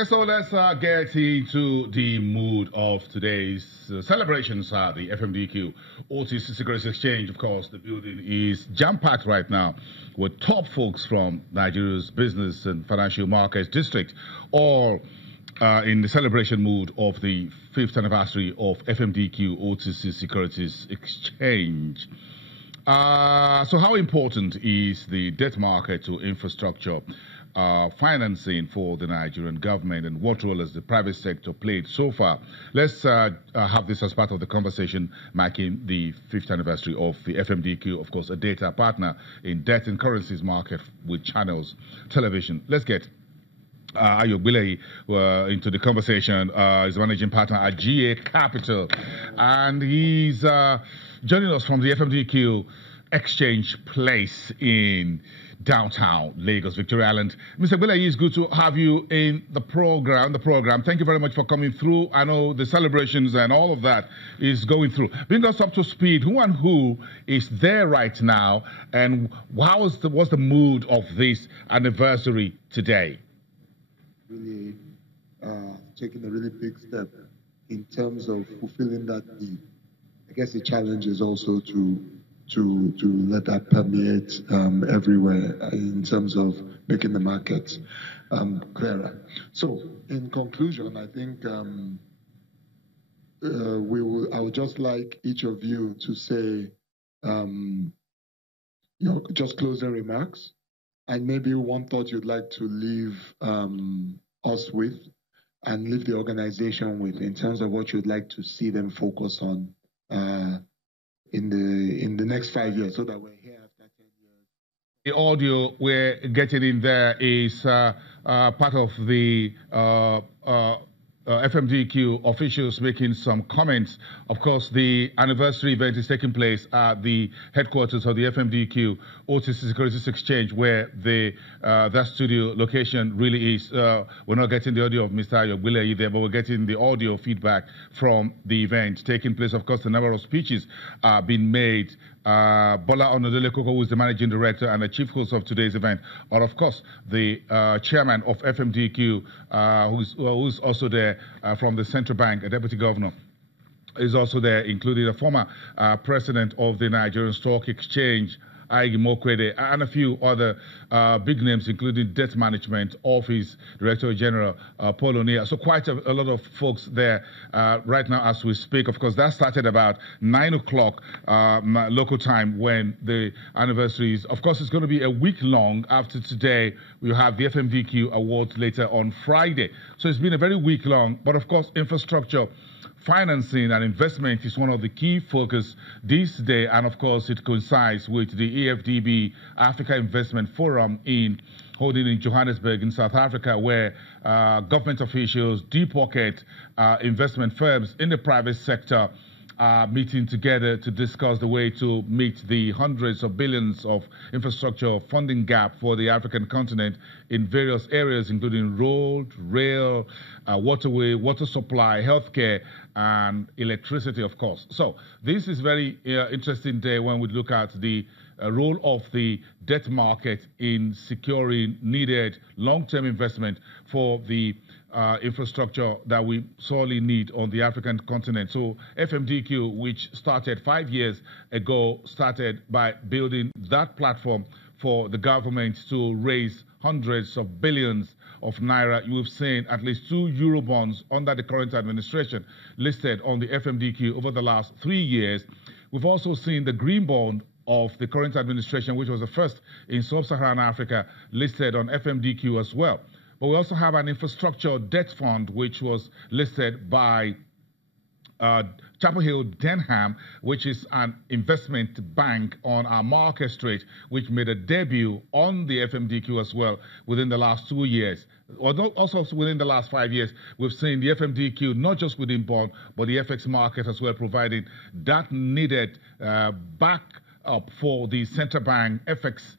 Okay, so let's get into the mood of today's celebrations at the FMDQ OTC Securities Exchange. Of course, the building is jam-packed right now with top folks from Nigeria's business and financial markets district, all in the celebration mood of the 5th anniversary of FMDQ OTC Securities Exchange. So how important is the debt market to infrastructure financing for the Nigerian government, and what role has the private sector played so far? Let's have this as part of the conversation marking the 5th anniversary of the FMDQ, of course, a data partner in debt and currencies market with Channels Television. Let's get Ayo Ogbeleyi into the conversation. He's managing partner at GA Capital, and he's joining us from the FMDQ Exchange Place in downtown Lagos, Victoria Island. Mr. Ogbeleyi, it's good to have you in the program. Thank you very much for coming through. I know the celebrations and all of that is going through. Bring us up to speed. Who and who is there right now, and what's the mood of this anniversary today? Really taking a really big step in terms of fulfilling that need. I guess the challenge is also to let that permeate everywhere in terms of making the market clearer. So, in conclusion, I think I would just like each of you to say, just closing remarks, and maybe one thought you'd like to leave us with, and leave the organization with, in terms of what you'd like to see them focus on in the next 5 years, so that we're here after 10 years. The audio we're getting in there is part of the FMDQ officials making some comments. Of course, the anniversary event is taking place at the headquarters of the FMDQ OTC Securities Exchange, where that studio location really is. We're not getting the audio of Mr. Ayo Ogbeleyi there, but we're getting the audio feedback from the event taking place. Of course, a number of speeches are being made. Bola Onodele Koko, who is the managing director and the chief host of today's event, or of course the chairman of FMDQ, who's also there from the central bank, a deputy governor is also there, including a former president of the Nigerian Stock Exchange, Aigi Mokwede, and a few other big names, including Debt Management Office Director General Paul O'Neill. So quite a lot of folks there right now as we speak. Of course, that started about 9 o'clock local time when the anniversary is. Of course, it's going to be a week long. After today, we'll have the FMDQ Awards later on Friday. So it's been a very week long, but of course, infrastructure financing and investment is one of the key focus this day, and of course it coincides with the EFDB Africa Investment Forum holding in Johannesburg in South Africa, where government officials, deep pocket investment firms in the private sector are meeting together to discuss the way to meet the hundreds of billions of infrastructure funding gap for the African continent in various areas, including road, rail, waterway, water supply, healthcare, and electricity, of course. So this is very interesting day when we look at the role of the debt market in securing needed long-term investment for the infrastructure that we sorely need on the African continent. So FMDQ, which started 5 years ago, started by building that platform for the government to raise hundreds of billions of naira. You've seen at least 2 Eurobonds under the current administration listed on the FMDQ over the last 3 years. We've also seen the green bond of the current administration, which was the first in sub-Saharan Africa, listed on FMDQ as well. But we also have an infrastructure debt fund, which was listed by Chapel Hill Denham, which is an investment bank on our Market Street, which made a debut on the FMDQ as well within the last 2 years. Also within the last 5 years, we've seen the FMDQ, not just within bond, but the FX market as well, providing that needed up for the central bank FX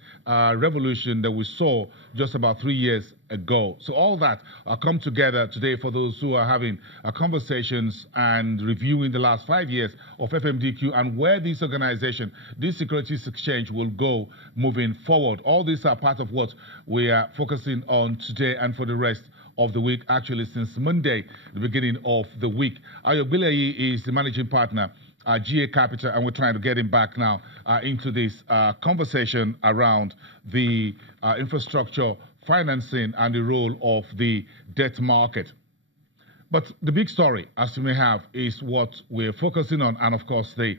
revolution that we saw just about 3 years ago. So all that come together today for those who are having conversations and reviewing the last 5 years of FMDQ and where this organization, this Securities Exchange, will go moving forward. All these are part of what we are focusing on today and for the rest of the week, actually since Monday, the beginning of the week. Ayo Bilayi is the managing partner GA Capital, and we're trying to get him back now into this conversation around the infrastructure financing and the role of the debt market. But the big story, as you may have, is what we're focusing on, and of course the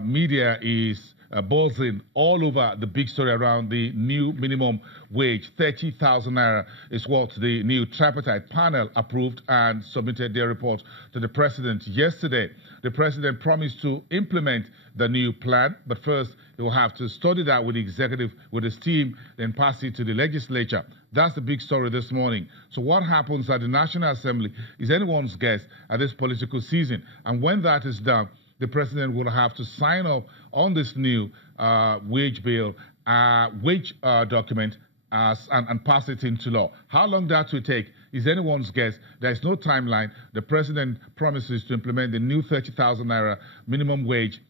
media is buzzing all over the big story around the new minimum wage. 30,000 naira is what the new tripartite panel approved and submitted their report to the president yesterday. The president promised to implement the new plan, but first he will have to study that with the executive, with his team, then pass it to the legislature. That's the big story this morning. So what happens at the National Assembly is anyone's guess at this political season. And when that is done, the president will have to sign off on this new wage bill, document and pass it into law. How long that will take is anyone's guess. There is no timeline. The president promises to implement the new 30,000 naira minimum wage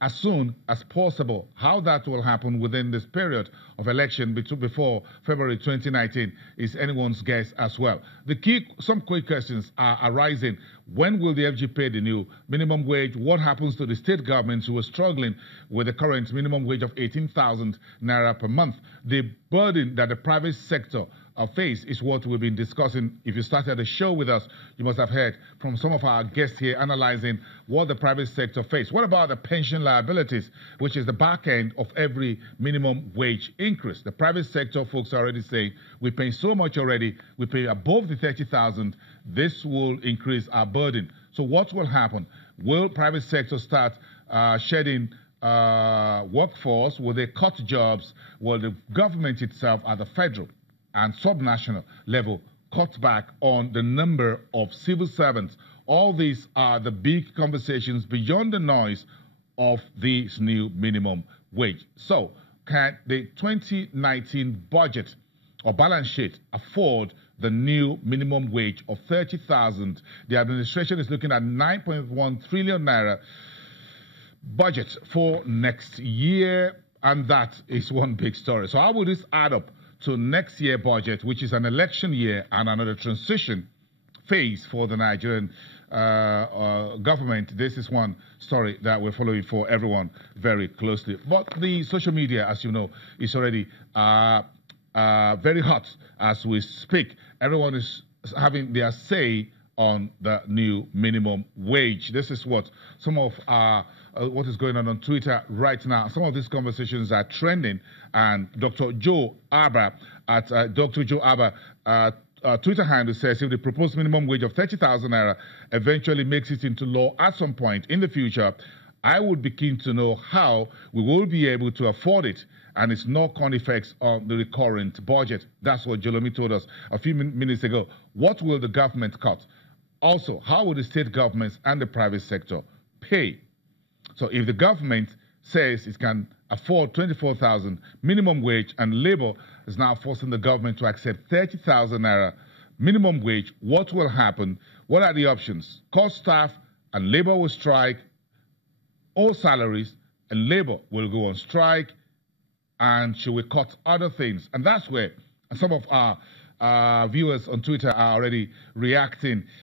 as soon as possible. How that will happen within this period of election before February 2019 is anyone's guess as well. Some quick questions are arising. When will the FG pay the new minimum wage? What happens to the state governments who are struggling with the current minimum wage of 18,000 naira per month? The burden that the private sector face is what we've been discussing. If you started the show with us, you must have heard from some of our guests here analyzing what the private sector face. What about the pension liabilities, which is the back end of every minimum wage increase? The private sector folks are already saying, we pay so much already, we pay above the 30,000, this will increase our burden. So what will happen? Will private sector start shedding workforce? Will they cut jobs? Will the government itself at the federal and subnational level cut back on the number of civil servants? All these are the big conversations beyond the noise of this new minimum wage. So, can the 2019 budget or balance sheet afford the new minimum wage of 30,000? The administration is looking at 9.1 trillion naira budget for next year, and that is one big story. So how will this add up to next year budget, which is an election year and another transition phase for the Nigerian government? This is one story that we're following for everyone very closely. But the social media, as you know, is already very hot as we speak. Everyone is having their say on the new minimum wage. This is what some of what is going on Twitter right now. Some of these conversations are trending, and Dr. Joe Abba at Dr. Joe Abba Twitter handle says, if the proposed minimum wage of 30,000 naira eventually makes it into law at some point in the future, I would be keen to know how we will be able to afford it and its knock-on effects on the recurrent budget. That's what Jolomi told us a few minutes ago. What will the government cut? Also, how will the state governments and the private sector pay? So if the government says it can afford 24,000 minimum wage and Labour is now forcing the government to accept 30,000 naira minimum wage, what will happen? What are the options? Cost staff and Labour will strike, all salaries, and Labour will go on strike, and should we cut other things? And that's where some of our viewers on Twitter are already reacting.